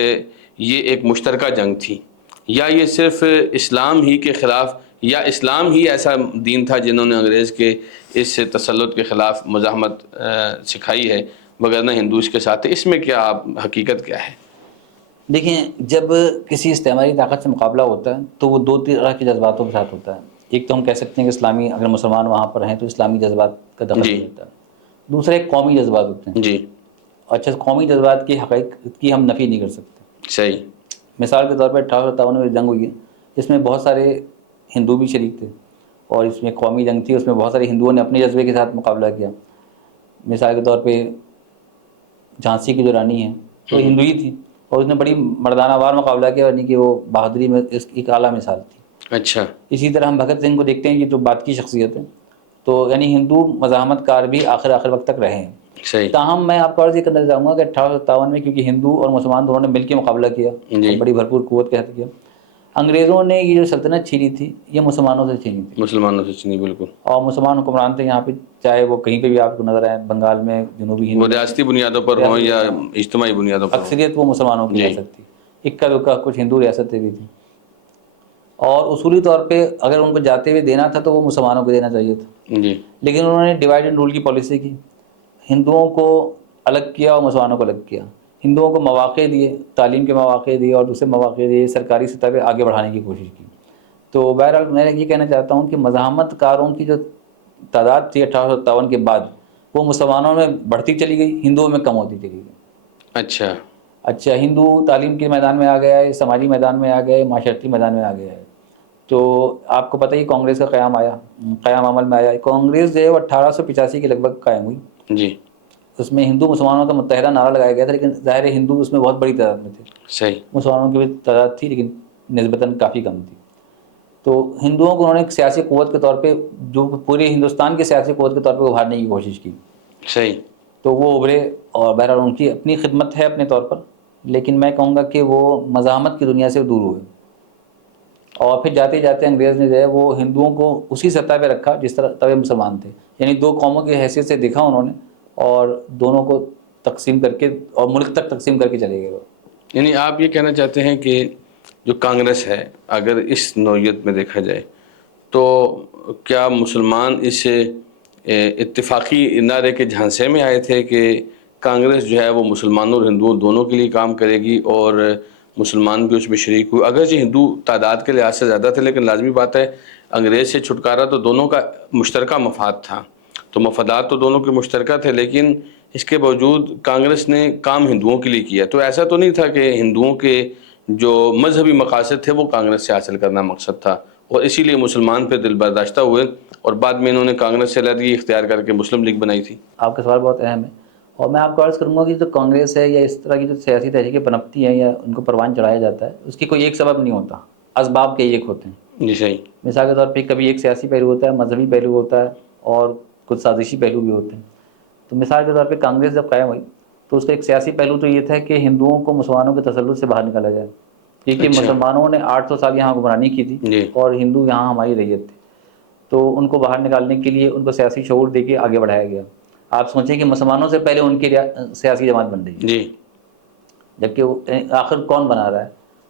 یہ ایک مشترکہ جنگ تھی، یا یہ صرف اسلام ہی کے خلاف، یا اسلام ہی ایسا دین تھا جنہوں نے انگریز کے اس تسلط کے خلاف مزاحمت سکھائی ہے، وگرنہ ہندو اس کے ساتھ تھے؟ اس میں کیا حقیقت کیا ہے؟ دیکھیں، جب کسی استعماری طاقت سے مقابلہ ہوتا ہے تو وہ دو طرح کے جذباتوں کے ساتھ ہوتا ہے. ایک تو ہم کہہ سکتے ہیں کہ اسلامی، اگر مسلمان وہاں پر ہیں تو اسلامی جذبات کا دخل جی بھی ہوتا ہے. دوسرا ایک قومی جذبات ہوتے ہیں. جی اچھا، قومی جذبات کی حقیقت کی ہم نفی نہیں کر سکتے. صحیح. مثال کے طور پر 1857 میں جنگ ہوئی ہے، اس میں بہت سارے ہندو بھی شریک تھے، اور اس میں قومی جنگ تھی، اس میں بہت سارے ہندوؤں نے اپنے جذبے کے ساتھ مقابلہ کیا. مثال کے طور پہ جھانسی کی جو رانی ہے وہ ہندو ہی تھی، اور اس نے بڑی مردانہ وار مقابلہ کیا، یعنی کہ وہ بہادری میں اس کی ایک اعلیٰ مثال تھی. اچھا. اسی طرح ہم بھگت سنگھ کو دیکھتے ہیں، یہ تو بات کی شخصیت ہے. تو یعنی ہندو مزاحمت کار بھی آخر وقت تک رہے ہیں. صحیح. تاہم میں آپ کو عرض یہ کرنا چاہوں گا کہ 1857 میں کیونکہ ہندو اور مسلمان دونوں نے مل کے مقابلہ کیا جی. اور بڑی بھرپور قوت کے ساتھ کیا. انگریزوں نے یہ جو سلطنت چھینی تھی یہ مسلمانوں سے چھینی تھی. مسلمانوں سے چھینی، بالکل. اور مسلمان حکمران تھے یہاں پہ، چاہے وہ کہیں پہ بھی آپ کو نظر آئے، بنگال میں، جنوبی ہند وہ میں، ریاستی بنیادوں پر ہوں یا اجتماعی بنیادوں پر ہوں، اکثریت وہ مسلمانوں کی ریاست تھی. اکا دکا کچھ ہندو ریاستیں بھی تھیں، اور اصولی طور پہ اگر ان کو جاتے ہوئے دینا تھا تو وہ مسلمانوں کو دینا چاہیے تھا. جی. لیکن انہوں نے ڈیوائڈ اینڈ رول کی پالیسی کی، ہندوؤں کو الگ کیا اور مسلمانوں کو الگ کیا. ہندوؤں کو مواقع دیے، تعلیم کے مواقع دیے، اور دوسرے مواقع دیے، سرکاری سطح پہ آگے بڑھانے کی کوشش کی. تو بہرحال میں یہ کہنا چاہتا ہوں کہ مزاحمت کاروں کی جو تعداد تھی 1857 کے بعد، وہ مسلمانوں میں بڑھتی چلی گئی، ہندوؤں میں کم ہوتی چلی گئی. اچھا، ہندو تعلیم کے میدان میں آ گیا ہے، سماجی میدان میں آ گیا ہے، معاشرتی میدان میں آ گیا ہے. تو آپ کو پتہ ہی کانگریس کا قیام عمل میں آیا. کانگریس جو ہے وہ 1885 کے لگ بھگ قائم ہوئی. جی. اس میں ہندو مسلمانوں کا متحدہ نعرہ لگایا گیا تھا، لیکن ظاہر ہے ہندو اس میں بہت بڑی تعداد میں تھے. صحیح. مسلمانوں کی بھی تعداد تھی لیکن نسبتاً کافی کم تھی. تو ہندوؤں کو انہوں نے ایک سیاسی قوت کے طور پہ، جو پورے ہندوستان کے سیاسی قوت کے طور پہ ابھارنے کی کوشش کی. صحیح. تو وہ ابھرے، اور بہرحال ان کی اپنی خدمت ہے اپنے طور پر، لیکن میں کہوں گا کہ وہ مزاحمت کی دنیا سے دور ہوئے. اور پھر جاتے جاتے انگریز نے جو ہے وہ ہندوؤں کو اسی سطح پہ رکھا جس طرح طبع مسلمان تھے، یعنی دو قوموں کی حیثیت سے دیکھا انہوں نے، اور دونوں کو تقسیم کر کے اور ملک تک تقسیم کر کے چلے گئے. یعنی آپ یہ کہنا چاہتے ہیں کہ جو کانگریس ہے، اگر اس نوعیت میں دیکھا جائے تو کیا مسلمان اس اتفاقی نعرے کے جھانسے میں آئے تھے کہ کانگریس جو ہے وہ مسلمانوں اور ہندوؤں دونوں کے لیے کام کرے گی، اور مسلمان بھی اس میں شریک ہوئے؟ اگرچہ ہندو تعداد کے لحاظ سے زیادہ تھے، لیکن لازمی بات ہے انگریز سے چھٹکارا تو دونوں کا مشترکہ مفاد تھا، تو مفادات تو دونوں کے مشترکہ تھے، لیکن اس کے باوجود کانگریس نے کام ہندوؤں کے لیے کیا. تو ایسا تو نہیں تھا کہ ہندوؤں کے جو مذہبی مقاصد تھے وہ کانگریس سے حاصل کرنا مقصد تھا، اور اسی لیے مسلمان پہ دل برداشتہ ہوئے، اور بعد میں انہوں نے کانگریس سے علیحدگی اختیار کر کے مسلم لیگ بنائی تھی؟ آپ کا سوال بہت اہم ہے، اور میں آپ کو عرض کروں گا کہ جو کانگریس ہے یا اس طرح کی جو سیاسی تحریکیں پنپتی ہیں یا ان کو پروان چڑھایا جاتا ہے، اس کی کوئی ایک سبب نہیں ہوتا، اسباب کئی ایک ہوتے ہیں. جی. صحیح. مثال کے طور پہ کبھی ایک سیاسی پہلو ہوتا ہے، مذہبی پہلو ہوتا ہے، اور کچھ سازشی پہلو بھی ہوتے ہیں. تو مثال کے طور پہ کانگریس جب قائم ہوئی تو اس کا ایک سیاسی پہلو تو یہ تھا کہ ہندوؤں کو مسلمانوں کے تسلط سے باہر نکالا جائے، کیونکہ اچھا. مسلمانوں نے 800 سال یہاں حکمرانی کی تھی جی. اور ہندو یہاں ہماری ریت تھے. تو ان کو باہر نکالنے کے لیے ان کو سیاسی شعور دے کے آگے بڑھایا گیا. آپ سوچیں کہ مسلمانوں سے پہلے ان کی سیاسی جماعت بن رہی ہے، جی. جبکہ آخر کون بنا رہا ہے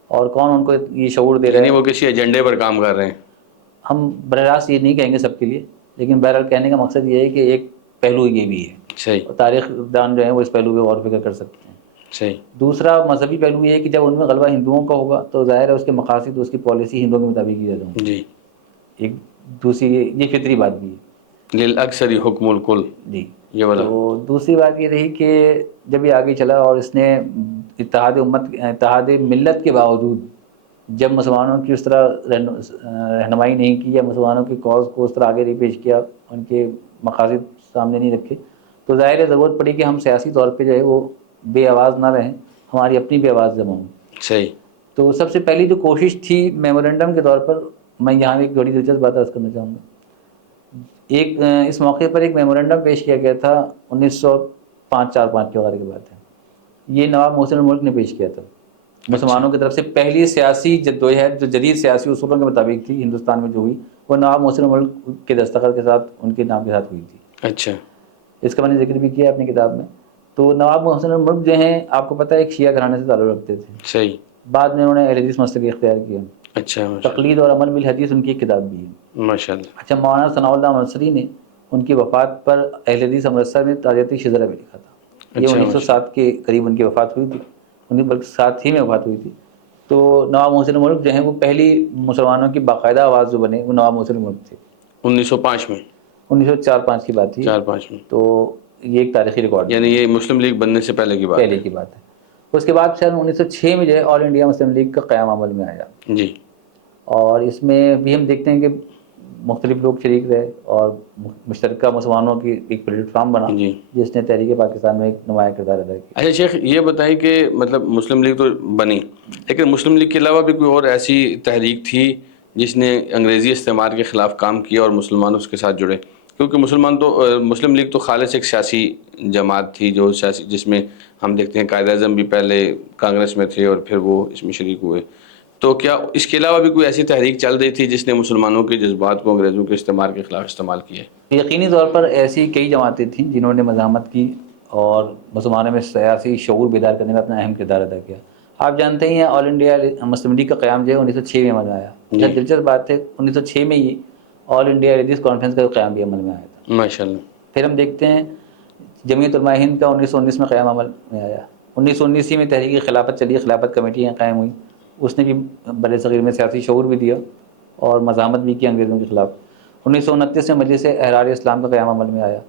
اور کون ان کو یہ شعور دے رہا یعنی ہے؟ وہ کسی ایجنڈے پر کام کر رہے ہیں. ہم براہ راست یہ نہیں کہیں گے سب کے لیے، لیکن بہرحال کہنے کا مقصد یہ ہے کہ ایک پہلو یہ بھی ہے. صحیح. اور تاریخ دان جو ہے وہ اس پہلو پہ غور و فکر کر سکتے ہیں. صحیح. دوسرا مذہبی پہلو یہ ہے کہ جب ان میں غلبہ ہندوؤں کا ہوگا تو ظاہر ہے اس کے مقاصد، اس کی پالیسی ہندوؤں کے مطابق کی جاتی ہے. جی. ایک دوسری یہ فطری بات بھی ہے. للاکثر حکم الکل. جی. یہ والا. تو دوسری بات یہ رہی کہ جب یہ آگے چلا اور اس نے اتحاد ملت کے باوجود جب مسلمانوں کی اس طرح رہنمائی نہیں کی یا مسلمانوں کی کاز کو اس طرح آگے نہیں پیش کیا، ان کے مقاصد سامنے نہیں رکھے، تو ظاہر ہے ضرورت پڑی کہ ہم سیاسی طور پہ جو ہے وہ بے آواز نہ رہیں، ہماری اپنی بھی آواز جمع ہو. صحیح. تو سب سے پہلی جو کوشش تھی میمورنڈم کے طور پر، میں یہاں ایک بڑی دلچسپ بات عرض کرنا چاہوں گا. ایک اس موقع پر ایک میمورنڈم پیش کیا گیا تھا 1905 کے وغیرہ کی بات ہے. یہ نواب محسن الملک نے پیش کیا تھا مسلمانوں کی طرف سے. پہلی سیاسی جدوجہد جو جدید سیاسی اصولوں کے مطابق تھی ہندوستان میں جو ہوئی وہ نواب محسن الملک کے دستخط کے ساتھ ان کے نام کے ساتھ ہوئی تھی. اچھا. اس کا میں نے ذکر بھی کیا اپنی کتاب میں. تو نواب محسن الملک جو ہیں آپ کو پتہ ہے ایک شیعہ گھرانے سے تعلق رکھتے تھے. صحیح. بعد میں انہوں نے اہل حدیث مسلک اختیار کیا. اچھا. تقلید اور عمل بالحدیث ان کی ایک کتاب بھی ہے. ماشاء اللہ. اچھا مولانا ثناء اللہ منصری نے ان کی وفات پر اہل حدیث امرتسر میں تعزیتی شجرہ بھی لکھا تھا. یہ 1907 کے قریب ان کی وفات ہوئی تھی. بلکہ ساتھ ہی میں وفات ہوئی تھی. تو نواب محسن الملک جو ہیں وہ پہلی مسلمانوں کی باقاعدہ آواز جو بنے وہ نواب محسن الملک تھے. 1905 میں 1904-05 کی بات تھی. 4-5 میں. تو یہ ایک تاریخی ریکارڈ یعنی یہ مسلم لیگ بننے سے پہلے کی بات پہلے کی بات ہے. اس کے بعد شاید 1906 میں جو ہے آل انڈیا مسلم لیگ کا قیام عمل میں آیا. جی. اور اس میں بھی ہم دیکھتے ہیں کہ مختلف لوگ شریک رہے اور مشترکہ مسلمانوں کی ایک پلیٹ فارم بنا جی. جس نے تحریک پاکستان میں ایک نمایاں کردار ادا کیا. اچھا شیخ یہ بتائیں کہ مطلب مسلم لیگ تو بنی لیکن مسلم لیگ کے علاوہ بھی کوئی اور ایسی تحریک تھی جس نے انگریزی استعمار کے خلاف کام کیا اور مسلمان اس کے ساتھ جڑے؟ کیونکہ مسلم لیگ تو خالص ایک سیاسی جماعت تھی جو سیاسی جس میں ہم دیکھتے ہیں قائد اعظم بھی پہلے کانگریس میں تھے اور پھر وہ اس میں شریک ہوئے. تو کیا اس کے علاوہ بھی کوئی ایسی تحریک چل رہی تھی جس نے مسلمانوں کے جذبات کو انگریزوں کے استعمار کے خلاف استعمال کیا ہے؟ یقینی طور پر ایسی کئی جماعتیں تھیں جنہوں نے مزاحمت کی اور مسلمانوں میں سیاسی شعور بیدار کرنے میں اپنا اہم کردار ادا کیا. آپ جانتے ہیں آل انڈیا مسلم لیگ کا قیام جو ہے 1906 میں عمل میں آیا. دلچسپ بات ہے 1906 میں ہی آل انڈیا حدیث کانفرنس کا قیام بھی عمل میں آیا تھا. ماشاء اللہ. پھر ہم دیکھتے ہیں جمعیت علماء ہند کا 1919 میں قیام عمل میں آیا. 1919 میں تحریک خلافت چلی, خلافت کمیٹیاں قائم ہوئیں. اس نے بھی بر صغیر میں سیاسی شعور بھی دیا اور مزاحمت بھی کی انگریزوں کے خلاف. 1929 میں مجلس احرار اسلام کا قیام عمل میں آیا.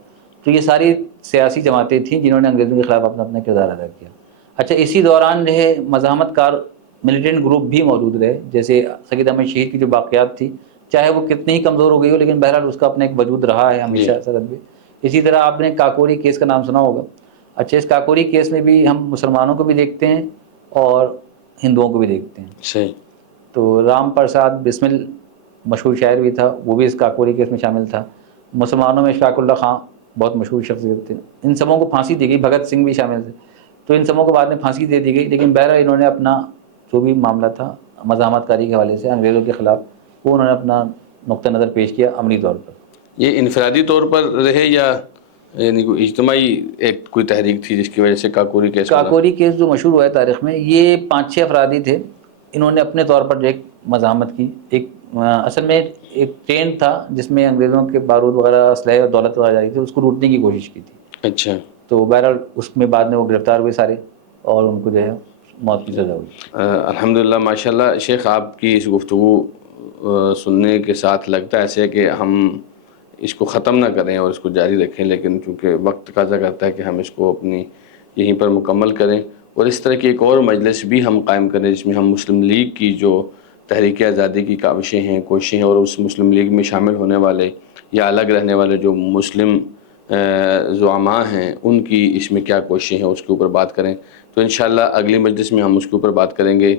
تو یہ ساری سیاسی جماعتیں تھیں جنہوں نے انگریزوں کے خلاف اپنا کردار ادا کیا. اچھا اسی دوران جو ہے مزاحمت کار ملیٹنٹ گروپ بھی موجود رہے, جیسے سید احمد شہید کی جو باقیات تھی چاہے وہ کتنی ہی کمزور ہو گئی ہو لیکن بہرحال اس کا اپنا ایک وجود رہا ہے ہمیشہ سرحد میں. اسی طرح آپ نے کاکوری کیس کا نام سنا ہوگا. اچھا اس کاکوری کیس میں بھی ہم مسلمانوں کو بھی دیکھتے ہیں اور ہندوؤں کو بھی دیکھتے ہیں. صحیح. تو رام پرساد بسمل مشہور شاعر بھی تھا, وہ بھی اس کاکوری کیس میں شامل تھا. مسلمانوں میں اشفاق اللہ خان بہت مشہور شخصیت تھے. ان سبوں کو پھانسی دی گئی, بھگت سنگھ بھی شامل تھے. تو ان سبوں کو بعد میں پھانسی دے دی گئی لیکن بہرحال انہوں نے اپنا جو بھی معاملہ تھا مزاحمت کاری کے حوالے سے انگریزوں کے خلاف وہ انہوں نے اپنا نقطہ نظر پیش کیا عملی طور پر. یہ انفرادی طور پر رہے یا یعنی کوئی اجتماعی ایک کوئی تحریک تھی جس کی وجہ سے کاکوری کیس جو مشہور ہوا ہے تاریخ میں, یہ 5-6 افرادی تھے. انہوں نے اپنے طور پر ایک مزاحمت کی. ایک اصل میں ایک ٹرین تھا جس میں انگریزوں کے بارود وغیرہ اسلحے اور دولت وغیرہ جا رہی تھی, اس کو لوٹنے کی کوشش کی تھی. اچھا. تو بہرحال اس میں بعد میں وہ گرفتار ہوئے سارے اور ان کو جو ہے موت کی سزا ہوئی. الحمدللہ ماشاء اللہ. شیخ آپ کی اس گفتگو سننے کے ساتھ لگتا ہے ایسے کہ ہم اس کو ختم نہ کریں اور اس کو جاری رکھیں, لیکن چونکہ وقت تقاضا کرتا ہے کہ ہم اس کو اپنی یہیں پر مکمل کریں اور اس طرح کی ایک اور مجلس بھی ہم قائم کریں جس میں ہم مسلم لیگ کی جو تحریک آزادی کی کاوشیں ہیں, کوششیں ہیں اور اس مسلم لیگ میں شامل ہونے والے یا الگ رہنے والے جو مسلم زعماء ہیں ان کی اس میں کیا کوششیں ہیں اس کے اوپر بات کریں. تو انشاءاللہ اگلی مجلس میں ہم اس کے اوپر بات کریں گے.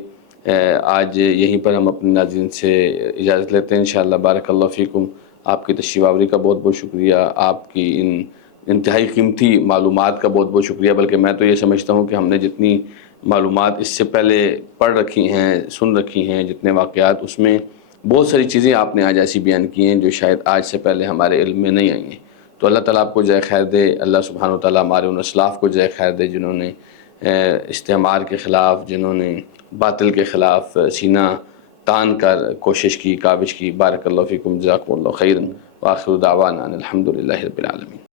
آج یہیں پر ہم اپنے ناظرین سے اجازت لیتے ہیں انشاءاللہ. بارک اللہ فیکم. آپ کی تشریف آوری کا بہت بہت شکریہ, آپ کی ان انتہائی قیمتی معلومات کا بہت بہت شکریہ. بلکہ میں تو یہ سمجھتا ہوں کہ ہم نے جتنی معلومات اس سے پہلے پڑھ رکھی ہیں, سن رکھی ہیں, جتنے واقعات, اس میں بہت ساری چیزیں آپ نے آج ایسی بیان کی ہیں جو شاید آج سے پہلے ہمارے علم میں نہیں آئی ہیں. تو اللہ تعالیٰ آپ کو جزائے خیر دے. اللہ سبحانہ وتعالیٰ ہمارے ان اسلاف کو جزائے خیر دے جنہوں نے استعمار کے خلاف, جنہوں نے باطل کے خلاف سینہ تان کر کوشش کی, کاوش کی. بارک اللہ فیکم, جزاکم اللہ خیرا, وآخر دعوانا الحمدللہ رب العالمین.